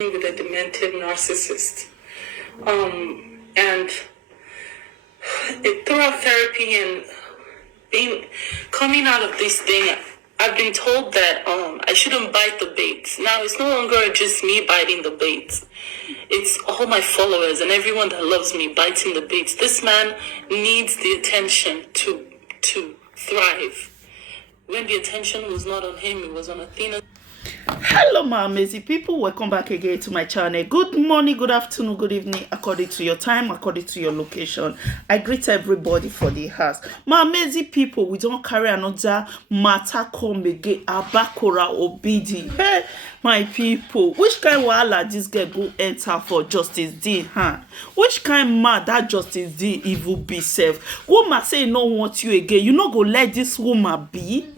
with a demented narcissist. And throughout therapy and coming out of this thing, I've been told that I shouldn't bite the bait. Now it's no longer just me biting the bait. It's all my followers and everyone that loves me biting the bait. This man needs the attention to thrive. When the attention was not on him, it was on Athena. Hello my amazing people, welcome back again to my channel. Good morning, good afternoon, good evening, according to your time, according to your location. I greet everybody for the house. My amazing people, we don't carry another matter come again about korraobidi. Hey my people, which kind of wahala this girl go enter for Justice D, huh? Which kind mad that Justice D evil be self? Woman say no want you again, you not go let this woman be?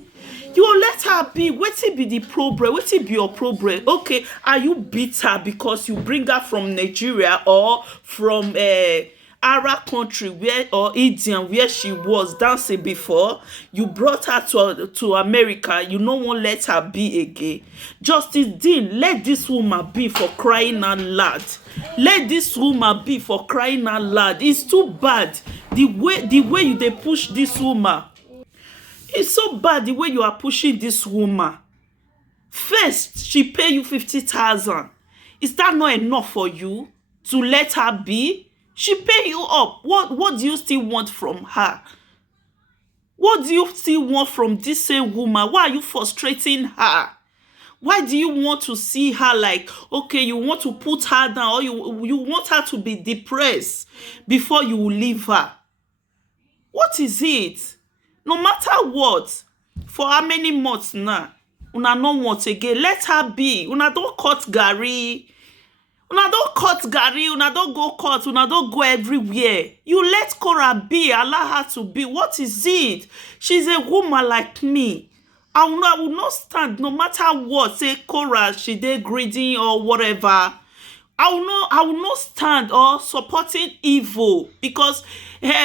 You let her be. Wetin be the problem? Wetin be your problem? Okay, are you bitter because you bring her from Nigeria or from Arab country where or Indian where she was dancing before? You brought her to America. You no wan let her be again. Justice Dean, let this woman be for crying out loud. Let this woman be for crying out loud. It's too bad the way you dey push this woman. It's so bad the way you are pushing this woman. First, she pay you 50,000. Is that not enough for you to let her be? She pay you up. What do you still want from her? What do you still want from this same woman? Why are you frustrating her? Why do you want to see her like, okay, you want to put her down or you want her to be depressed before you leave her? What is it? No matter what, for how many months now, una no want again. Let her be. Una don't cut Gary. Una don't cut Gary. Una don't go cut. Una don't go everywhere. You let Korra be. Allow her to be. What is it? She's a woman like me. I will not stand no matter what. Say Korra, she dey greedy or whatever. I will not stand or supporting evil because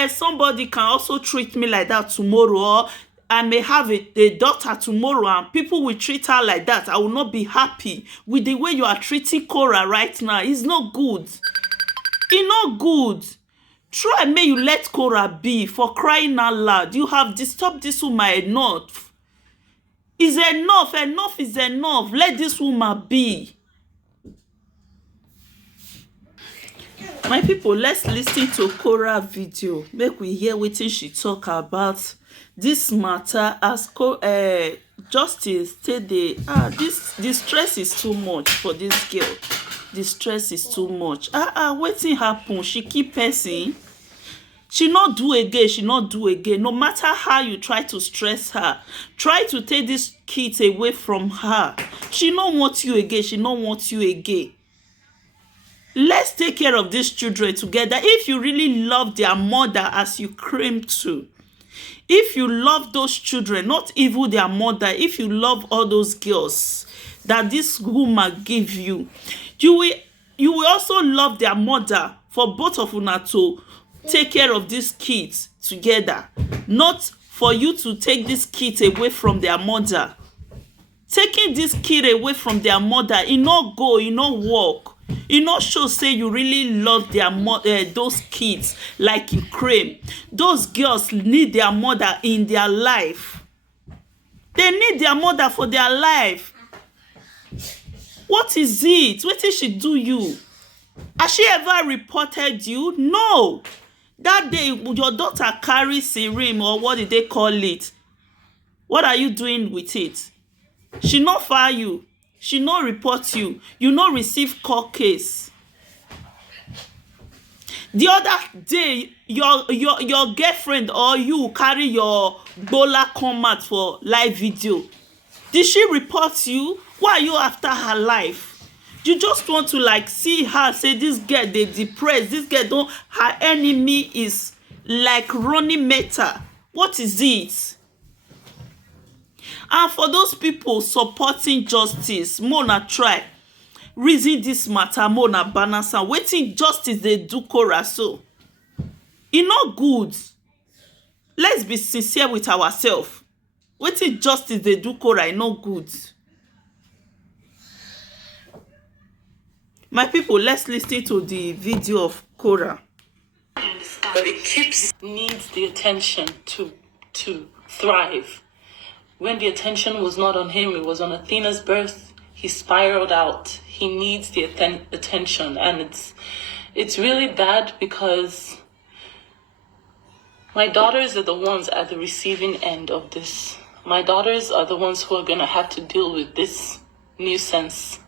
somebody can also treat me like that tomorrow, or I may have a daughter tomorrow and people will treat her like that. I will not be happy with the way you are treating Korra right now. It's not good. It's not good. Try may you let Korra be, for crying out loud. You have disturbed this woman enough. It's enough. Enough is enough. Let this woman be. My people, let's listen to Korra video. Make we hear wetin she talk about this matter as Justice said the stress is too much for this girl. The stress is too much. Wetin happen? She keep person. She not do again. She not do again. No matter how you try to stress her, try to take this kids away from her. She not want you again. She not want you again. Let's take care of these children together. If you really love their mother as you claim to, if you love those children, not even their mother, if you love all those girls that this woman give you, you will also love their mother for both of una to take care of these kids together, not for you to take these kids away from their mother. Taking this kid away from their mother, it not go, it not work. You not show say you really love their those kids like you claim. Those girls need their mother in their life. They need their mother for their life. What is it? What did she do you? Has she ever reported you? No. That day your daughter carry serum or what did they call it? What are you doing with it? She not fire you. She no report you. You no receive court case. The other day, your girlfriend or you carry your bola come out for live video. Did she report you? Why are you after her life? You just want to like see her say this girl they depressed. This girl don't. Her enemy is like running metal. What is it? And for those people supporting justice, Mona try reason this matter, Mona balance and wetin justice they do Korra so. E not good. Let's be sincere with ourselves. Wetin justice they do Korra, e not good. My people, let's listen to the video of Korra. But it needs the attention to thrive. When the attention was not on him, it was on Athena's birth. He spiraled out. He needs the attention, and it's really bad because my daughters are the ones at the receiving end of this. My daughters are the ones who are gonna have to deal with this nuisance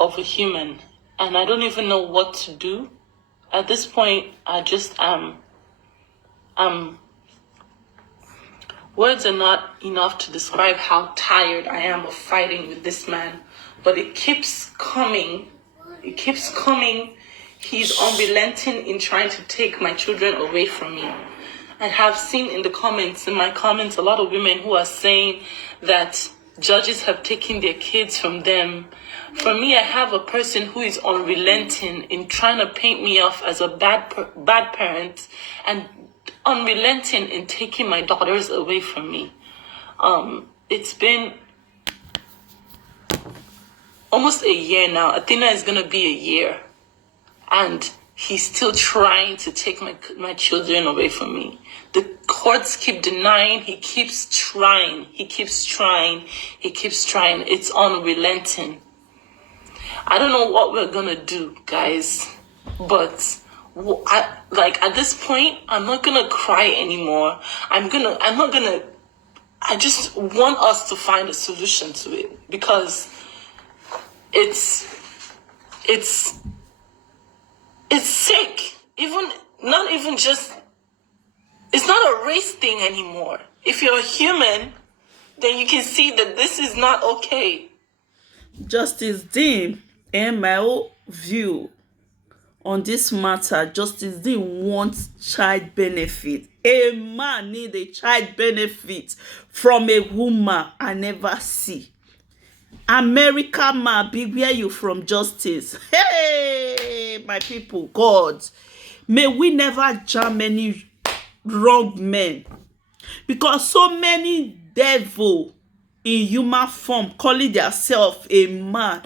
of a human, and I don't even know what to do. At this point, I just words are not enough to describe how tired I am of fighting with this man, but it keeps coming. It keeps coming. He's unrelenting in trying to take my children away from me. I have seen in my comments, a lot of women who are saying that judges have taken their kids from them. For me, I have a person who is unrelenting in trying to paint me off as a bad parent and unrelenting in taking my daughters away from me. It's been almost a year now. Athena is going to be a year. And he's still trying to take my children away from me. The courts keep denying. He keeps trying. He keeps trying. He keeps trying. It's unrelenting. I don't know what we're going to do, guys. But at this point, I'm not going to cry anymore. I just want us to find a solution to it, because it's sick. It's not a race thing anymore. If you're a human, then you can see that this is not okay. Justice Dean, in my own view on this matter, Justice Dean wants child benefit. A man need a child benefit from a woman I never see. America man, be where you from, Justice. Hey, my people, God, may we never jam any wrong men, because so many devil in human form calling themselves a man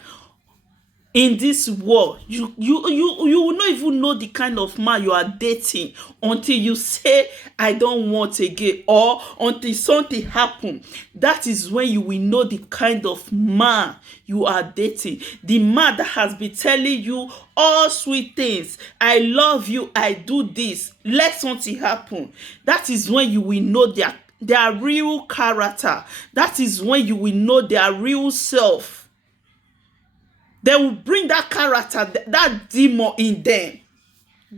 in this world. You will not even know the kind of man you are dating until you say I don't want again, or until something happen. That is when you will know the kind of man you are dating. The man that has been telling you all sweet things. I love you, I do this, let something happen. That is when you will know their real character. That is when you will know their real self. They will bring that character, that demon in them.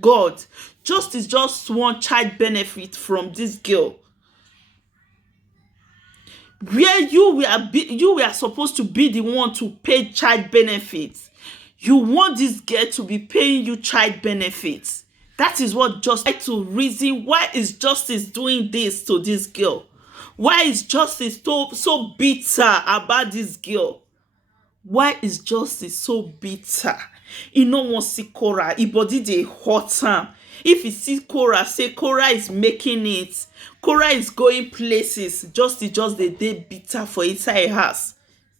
God, Justice just want child benefit from this girl. Where you were supposed to be the one to pay child benefits. You want this girl to be paying you child benefits. That is what Justice to reason. Why is Justice doing this to this girl? Why is Justice so bitter about this girl? Why is Justice so bitter? He no wan see Korra. He body dey hurt am. If he see Korra, say Korra is making it. Korra is going places. Justice just dey bitter for inside her house.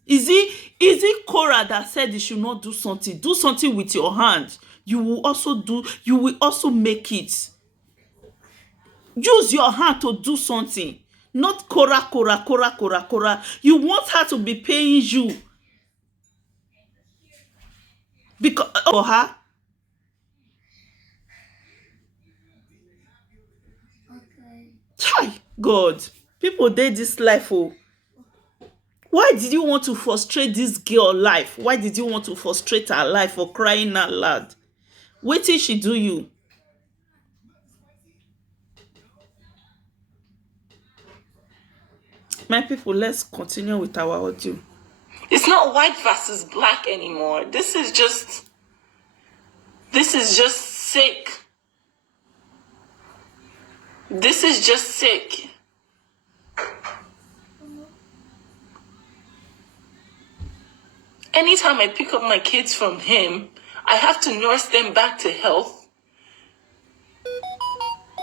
Is it Korra that said you should not do something? Do something with your hand. You will also make it. Use your hand to do something. Not Korra. You want her to be paying you. Because for her, okay. God, people dey this life. Oh, why did you want to frustrate this girl life? Why did you want to frustrate her life for crying out loud? Wait till she do you. My people, let's continue with our audio. It's not white versus black anymore. This is just sick. This is just sick. Anytime I pick up my kids from him, I have to nurse them back to health.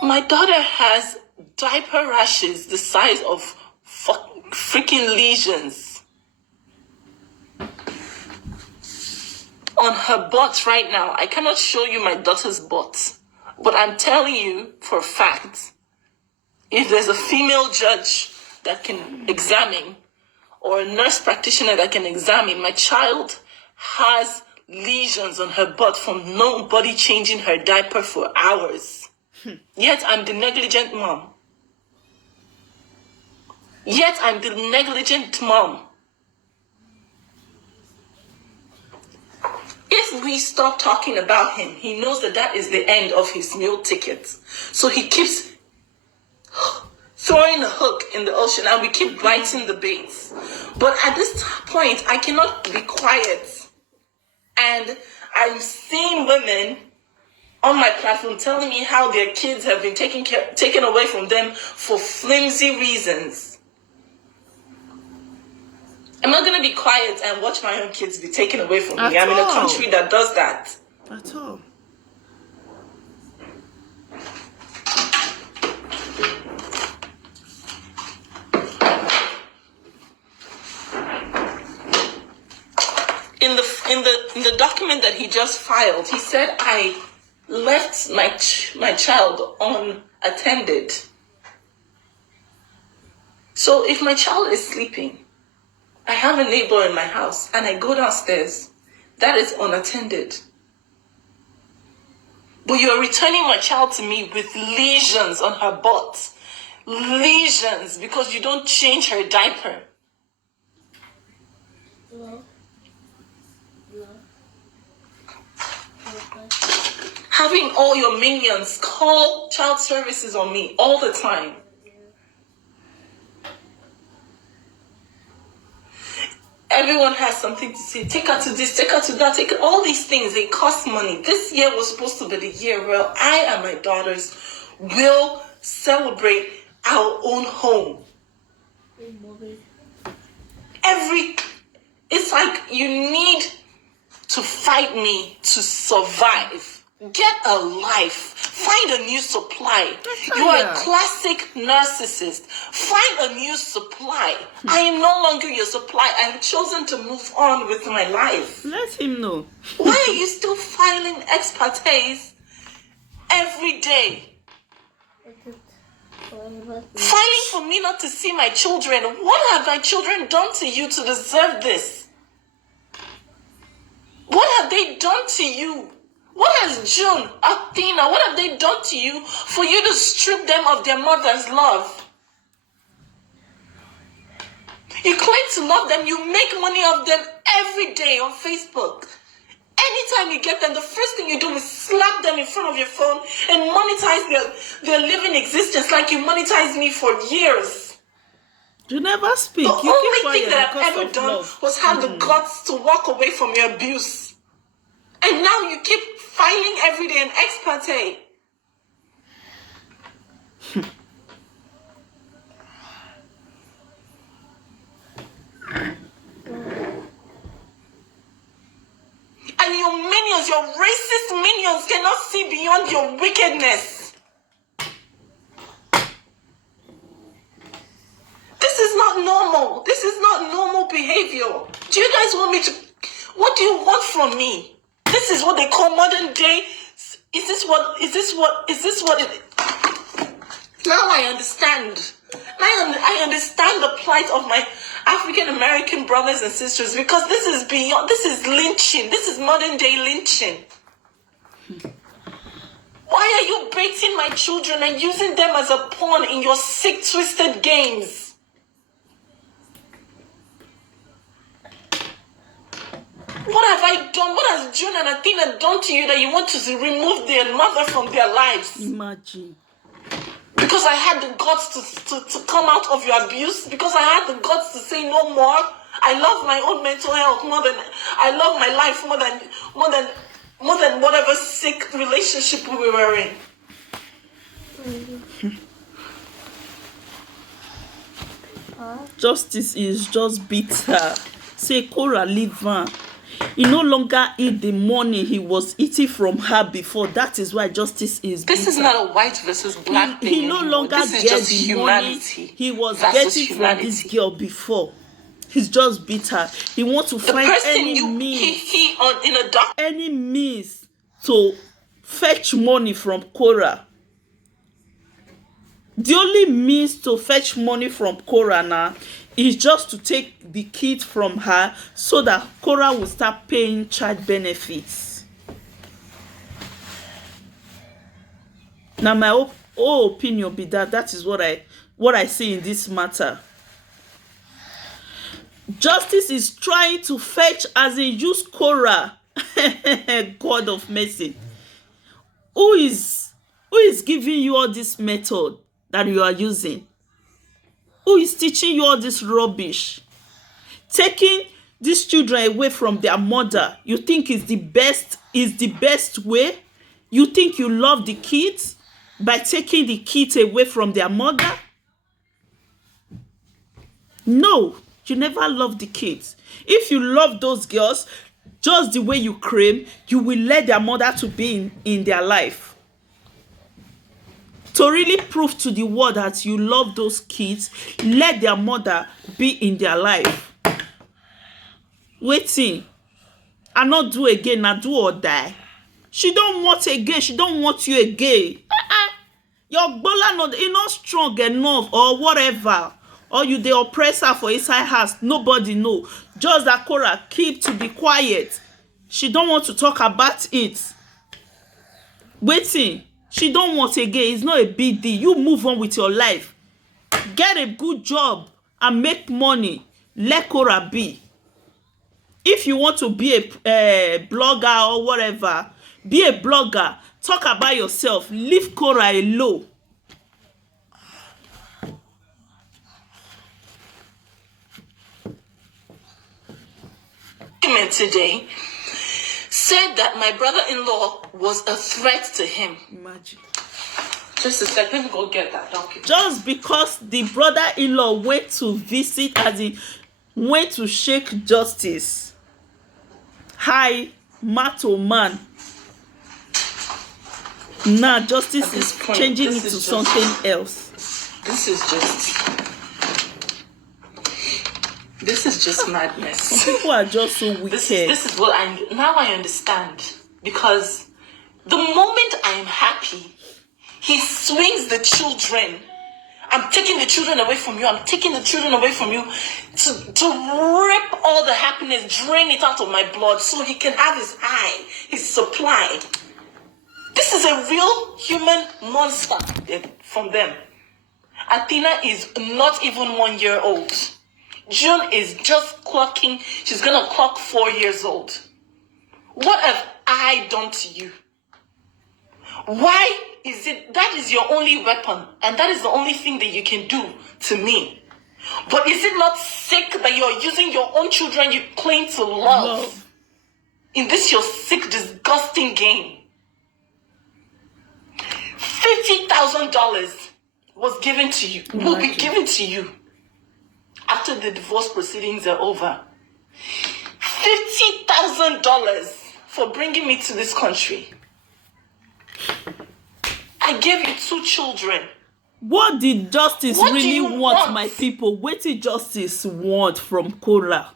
My daughter has diaper rashes the size of freaking lesions. on her butt right now. I cannot show you my daughter's butt. But I'm telling you for a fact, if there's a female judge that can examine, or a nurse practitioner that can examine, my child has lesions on her butt from nobody changing her diaper for hours. Yet I'm the negligent mom. Yet I'm the negligent mom. If we stop talking about him, he knows that that is the end of his meal ticket. So he keeps throwing a hook in the ocean and we keep biting the baits. But at this point, I cannot be quiet. And I'm seeing women on my platform telling me how their kids have been taken away from them for flimsy reasons. I'm not going to be quiet and watch my own kids be taken away from me. I'm in a country that does that. At all. In the document that he just filed, he said I left my child unattended. So if my child is sleeping, I have a neighbor in my house and I go downstairs, that is unattended. But you're returning my child to me with lesions on her butt. Lesions because you don't change her diaper. Having all your minions call child services on me all the time. Everyone has something to say. Take her to this, take her to that, take her. All these things, they cost money. This year was supposed to be the year where I and my daughters will celebrate our own home. It's like you need to fight me to survive. Get a life. Find a new supply. You are a classic narcissist. Find a new supply. I am no longer your supply. I have chosen to move on with my life. Let him know. Why are you still filing ex partes every day? Filing for me not to see my children. What have my children done to you to deserve this? What have they done to you? What has June, Athena, what have they done to you for you to strip them of their mother's love? You claim to love them, you make money of them every day on Facebook. Anytime you get them, the first thing you do is slap them in front of your phone and monetize their living existence like you monetized me for years. You never speak. The only thing that I've ever done was have the guts to walk away from your abuse. And now you keep filing every day an ex parte. And your minions, your racist minions cannot see beyond your wickedness. This is not normal. This is not normal behavior. Do you guys want me to... What do you want from me? This is what they call modern day. Is this what it... Now I understand. I understand the plight of my African American brothers and sisters, because this is lynching. This is modern day lynching. Why are you baiting my children and using them as a pawn in your sick, twisted games? What have I done? What has June and Athena done to you that you want to remove their mother from their lives? Imagine. Because I had the guts to come out of your abuse. Because I had the guts to say no more. I love my own mental health more than I love my life more than whatever sick relationship we were in. Justice is just bitter. Say Cora leave her. He no longer eat the money he was eating from her before. That is why justice is bitter. This is not a white versus black thing. He no longer gets the money he was getting from this girl before. He's just bitter. He wants to The find person any means, he on in a dark. any means to fetch money from Korra. The only means to fetch money from Korra now is just to take the kid from her so that Korra will start paying child benefits. Now my whole opinion be that is what I see in this matter. Justice is trying to fetch, as in use Korra. God of mercy. Who is giving you all this method that you are using? Who is teaching you all this rubbish? Taking these children away from their mother, you think is the best way? You think you love the kids by taking the kids away from their mother? No, you never love the kids. If you love those girls just the way you claim, you will let their mother to be in their life. To really prove to the world that you love those kids, let their mother be in their life. Waiting. I not do again, I do or die. She don't want again, she don't want you again. Your bola not strong enough or whatever. Or you the oppressor for inside house, nobody know. Just that Korra keep to be quiet. She don't want to talk about it. Waiting. She don't want again. It's not a big deal. You move on with your life. Get a good job and make money. Let Korra be. If you want to be a blogger or whatever, be a blogger. Talk about yourself. Leave Korra alone. Today said that my brother-in-law was a threat to him. Imagine. Just a sec, let me go get that document. Just because the brother-in-law went to visit, as in went to shake justice. Hi, mato man. Now justice is point, changing into something else. This is just madness. Some people are just so wicked. This is what I understand. Because the moment I'm happy, he swings the children. I'm taking the children away from you. I'm taking the children away from you to rip all the happiness, drain it out of my blood so he can have his high, his supply. This is a real human monster from them. Athena is not even 1 year old. June is just clocking. She's going to clock 4 years old. What have I done to you? Why is it that is your only weapon and that is the only thing that you can do to me? But is it not sick that you're using your own children you claim to love in this your sick, disgusting game? $50,000 was given to you, will be given to you after the divorce proceedings are over. $50,000 for bringing me to this country. I gave you 2 children. What did justice What do really you want, my people? What did justice want from Korra?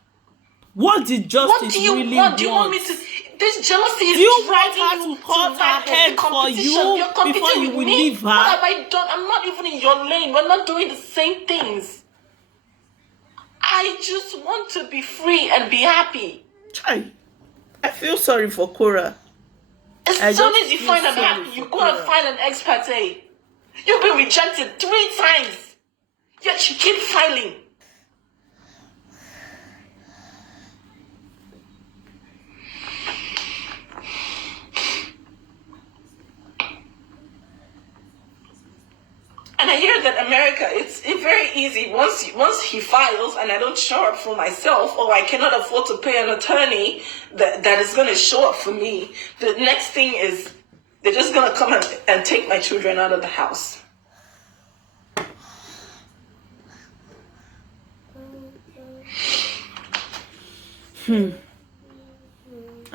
What did justice What do you really want? Do you want me to? This jealousy is Do you want driving her you to cut write her head the for competition. you You're competing before you with will me. leave her? What have I done? I'm not even in your lane. We're not doing the same things. I just want to be free and be happy. Chai, I feel sorry for Korra. As soon as you find I'm happy, you go and file an ex parte. You've been rejected 3 times. Yet you keep filing. And I hear that America, it's very easy. Once he files and I don't show up for myself, or I cannot afford to pay an attorney that is going to show up for me, the next thing is they're just going to come and take my children out of the house. I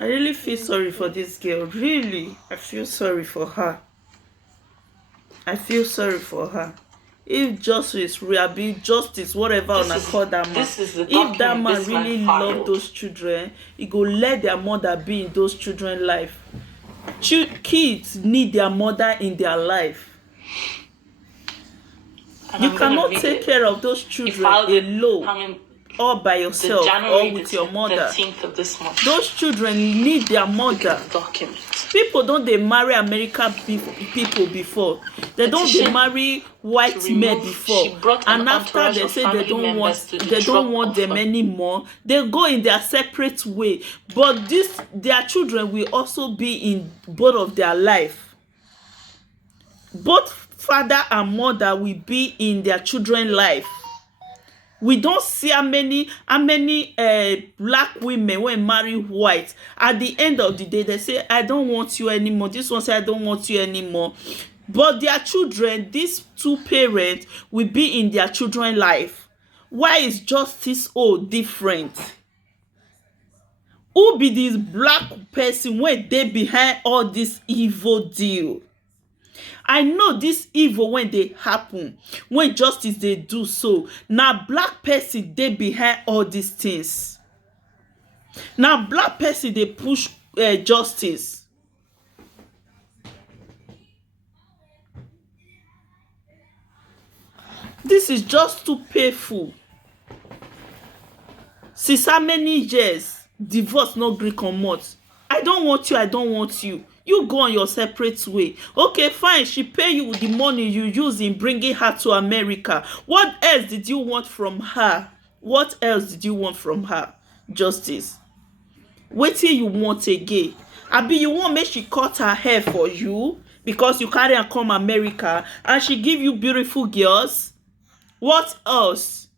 really feel sorry for this girl. Really, I feel sorry for her. I feel sorry for her. if justice, justice, whatever on call that man. This is the If that document man this man really filed. love those children, he go let their mother be in those children's life. Kids need their mother in their life. And You I'm gonna cannot read take it. care of those He children filed it alone, or by the yourself, January or with your mother. 13th of this month. Those children need their mother. Document. People don't they marry American people before. They don't they marry white men before. And after they say they don't want them anymore, they go in their separate way. But their children will also be in both of their life. Both father and mother will be in their children's life. We don't see how many black women when marry white. At the end of the day, they say, I don't want you anymore. This one say, I don't want you anymore. But their children, these two parents, will be in their children's life. Why is justice so different? Who be this black person when they behind all this evil deal? I know this evil when they happen, when justice they do so. Now black person they behind all these things. Now black person they push justice. This is just too painful. Since how many years divorce no gree comot? I don't want you, I don't want you. You go on your separate way. Okay, fine. She pay you the money you use in bringing her to America. What else did you want from her? What else did you want from her? Justice. Wait till you want again. Abi, you want make she cut her hair for you because you carry her come America and she give you beautiful girls? What else?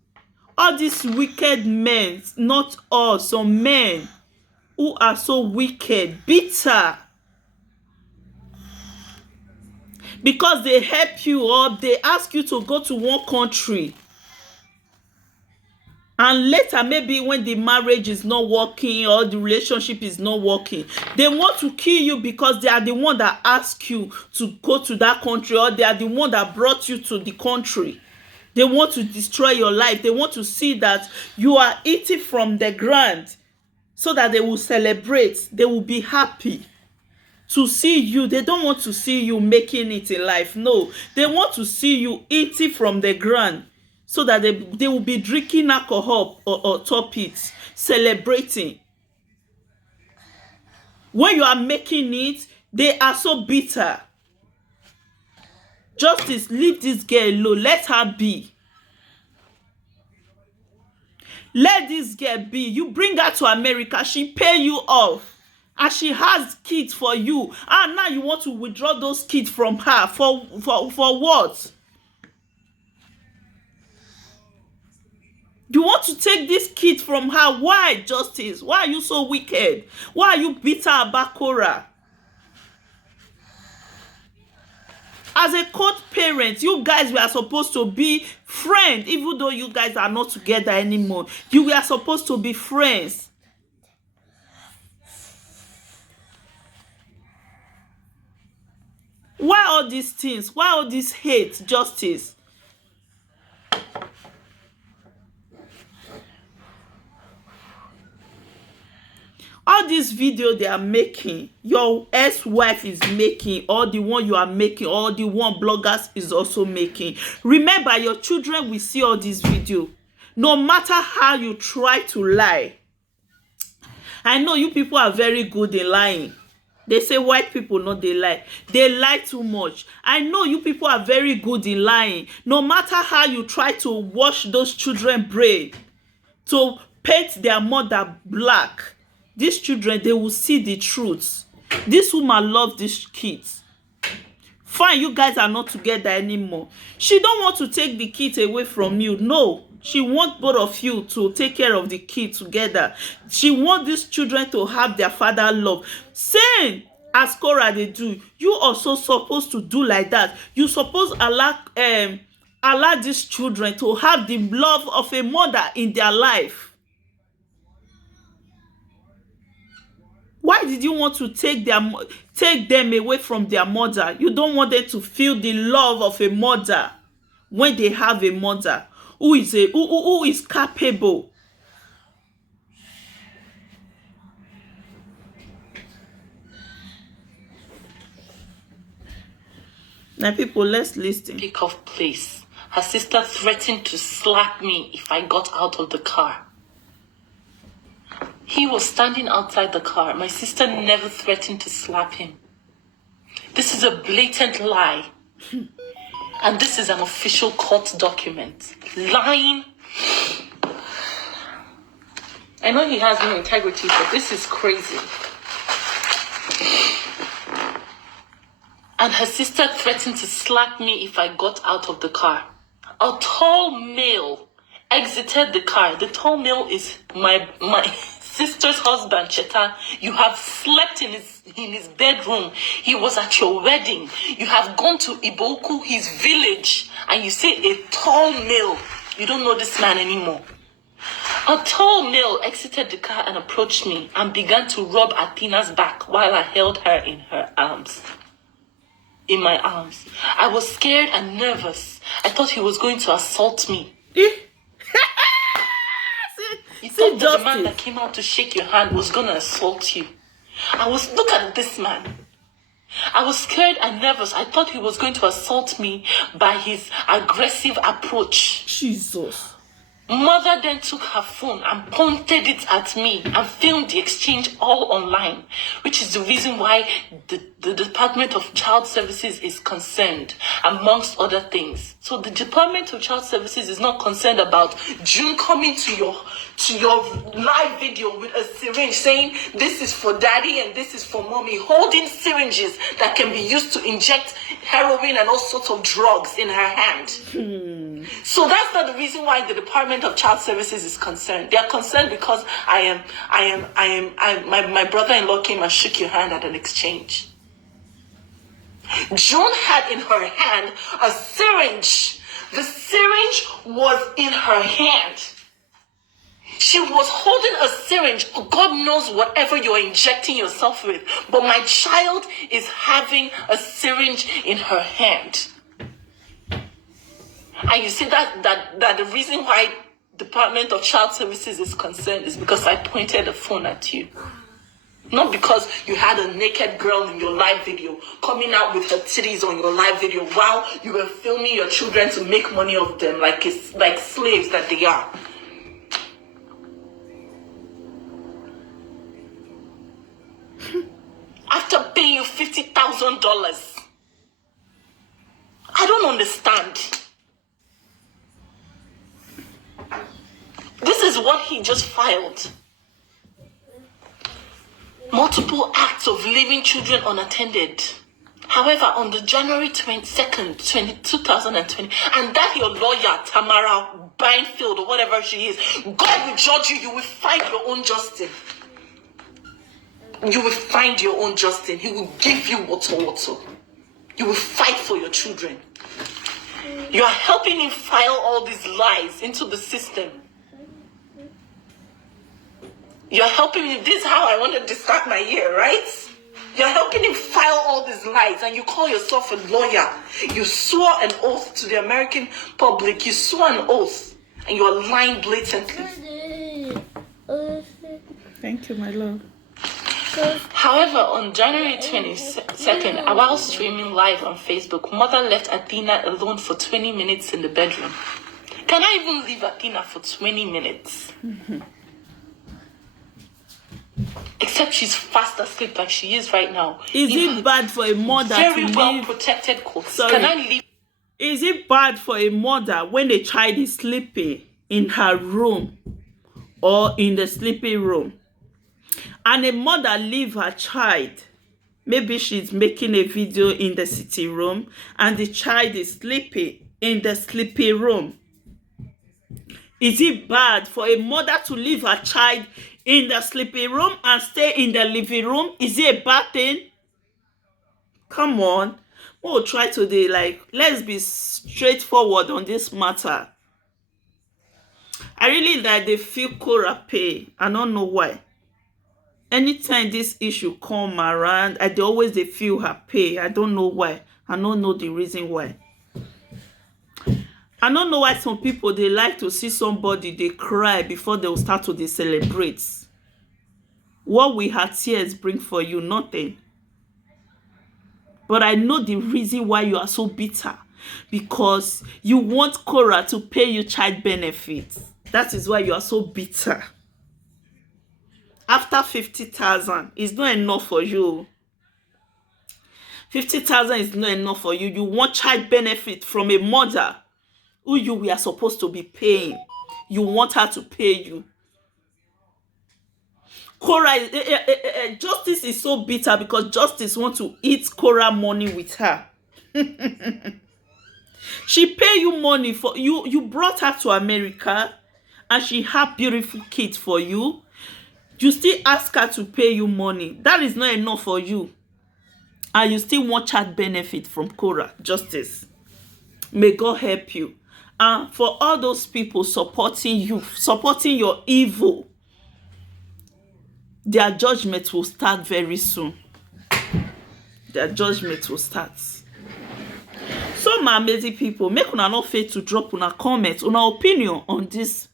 All these wicked men, not all, some men who are so wicked, bitter, because they help you or they ask you to go to one country, and later maybe when the marriage is not working or the relationship is not working, they want to kill you because they are the one that ask you to go to that country, or they are the one that brought you to the country. They want to destroy your life. They want to see that you are eating from the ground so that they will celebrate. They will be happy to see you. They don't want to see you making it in life. No, they want to see you eating from the ground so that they will be drinking alcohol or top it, celebrating. When you are making it, they are so bitter. Justice, leave this girl alone. Let her be. Let this girl be. You bring her to America. She pay you off. And she has kids for you. And now you want to withdraw those kids from her. For what? You want to take this kid from her. Why, Justice? Why are you so wicked? Why are you bitter about Korra? As a court parent, you guys were supposed to be friends, even though you guys are not together anymore. You were supposed to be friends. Why all these things? Why all this hate, Justice? All this video they are making, your ex-wife is making, or the one you are making, or the one bloggers is also making. Remember, your children will see all this video. No matter how you try to lie. I know you people are very good in lying. They say white people, no, they lie. They lie too much. I know you people are very good in lying. No matter how you try to wash those children's brain, to paint their mother black, these children, they will see the truth. This woman loves these kids. Fine, you guys are not together anymore. She don't want to take the kids away from you. No, she wants both of you to take care of the kids together. She wants these children to have their father love. Same as Korra they do. You also supposed to do like that. You supposed allow these children to have the love of a mother in their life. Why did you want to take them away from their mother? You don't want them to feel the love of a mother. when they have a mother who is capable. Now, people, let's listen. Pick off place. Her sister threatened to slap me if I got out of the car. He was standing outside the car. My sister never threatened to slap him. This is a blatant lie. And this is an official court document. Lying. I know he has no integrity, but this is crazy. And her sister threatened to slap me if I got out of the car. A tall male exited the car. The tall male is my sister's husband, Cheta. You have slept in his bedroom. He was at your wedding. You have gone to Iboku, his village, and you say a tall male. You don't know this man anymore. A tall male exited the car and approached me and began to rub Athena's back while I held her in my arms. I was scared and nervous. I thought he was going to assault me. You thought that the man that came out to shake your hand was going to assault you. Look at this man. I was scared and nervous. I thought he was going to assault me by his aggressive approach. Jesus. Mother then took her phone and pointed it at me and filmed the exchange all online, which is the reason why the Department of Child Services is concerned, amongst other things. So the Department of Child Services is not concerned about June coming to your live video with a syringe saying this is for daddy and this is for mommy, holding syringes that can be used to inject heroin and all sorts of drugs in her hand. So that's not the reason why the Department of Child Services is concerned. They are concerned because my brother-in-law came and shook your hand at an exchange. June had in her hand a syringe. The syringe was in her hand. She was holding a syringe. God knows whatever you're injecting yourself with. But my child is having a syringe in her hand. And you see that the reason why Department of Child Services is concerned is because I pointed the phone at you. Not because you had a naked girl in your live video coming out with her titties on your live video while you were filming your children to make money off them like slaves that they are. After paying you $50,000. I don't understand. This is what he just filed. Multiple acts of leaving children unattended. However, on the January 22nd, 2020, and that your lawyer, Tamara Bindfield or whatever she is, God will judge you. You will find your own justice. You will find your own justice. He will give you water. You will fight for your children. You are helping him file all these lies into the system. You're helping him. This is how I wanted to start my year, right? You're helping him file all these lies and you call yourself a lawyer. You swore an oath to the American public. You swore an oath and you are lying blatantly. Thank you, my love. However, on January 22nd, while streaming live on Facebook, mother left Athena alone for 20 minutes in the bedroom. Can I even leave Athena for 20 minutes? Mm-hmm. Except she's fast asleep like she is right now. Is it bad for a mother to very well protected court? Can I leave? Is it bad for a mother when the child is sleeping in her room or in the sleeping room, and a mother leave her child? Maybe she's making a video in the sitting room and the child is sleeping in the sleeping room. Is it bad for a mother to leave her child in the sleeping room and stay in the living room? Is it a bad thing? Come on. We'll try today, let's be straightforward on this matter. I really they feel korraobidi. I don't know why. Anytime this issue come around, they always feel her pain. I don't know why. I don't know the reason why. I don't know why some people, they like to see somebody, they cry before they will start to dey celebrate. What will her tears bring for you? Nothing. But I know the reason why you are so bitter. Because you want Korra to pay you child benefits. That is why you are so bitter. After 50,000, it's not enough for you. 50,000 is not enough for you. You want child benefit from a mother who you were supposed to be paying. You want her to pay you. Korra, Justice is so bitter because Justice wants to eat Korra money with her. She pay you money for you. You brought her to America and she had beautiful kids for you. You still ask her to pay you money. That is not enough for you. And you still want child benefit from Korra. Justice. May God help you. And for all those people supporting you, supporting your evil, their judgment will start very soon. Their judgment will start. So my amazing people, make una not fail to drop una comment, una opinion on this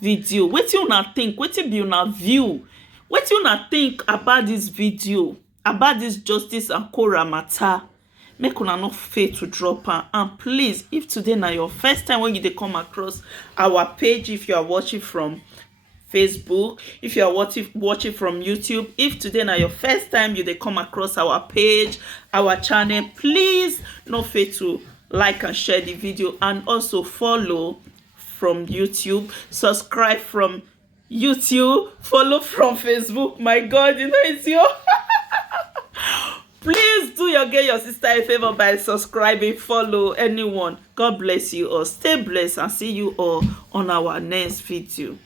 video. Wetin una think? Wetin be una view? Wetin una think about this video, about this Justice and Korra matter? Make una not fail to drop am. And please, if today na your first time when you dey come across our page, if you are watching from Facebook, if you are watching from YouTube, if today na your first time you dey come across our page, our channel, please no fail to like and share the video, and also follow from YouTube, subscribe from YouTube, follow from Facebook. My God, you know it's your please do get your sister a favor by subscribing, follow anyone. God bless you all. Stay blessed and see you all on our next video.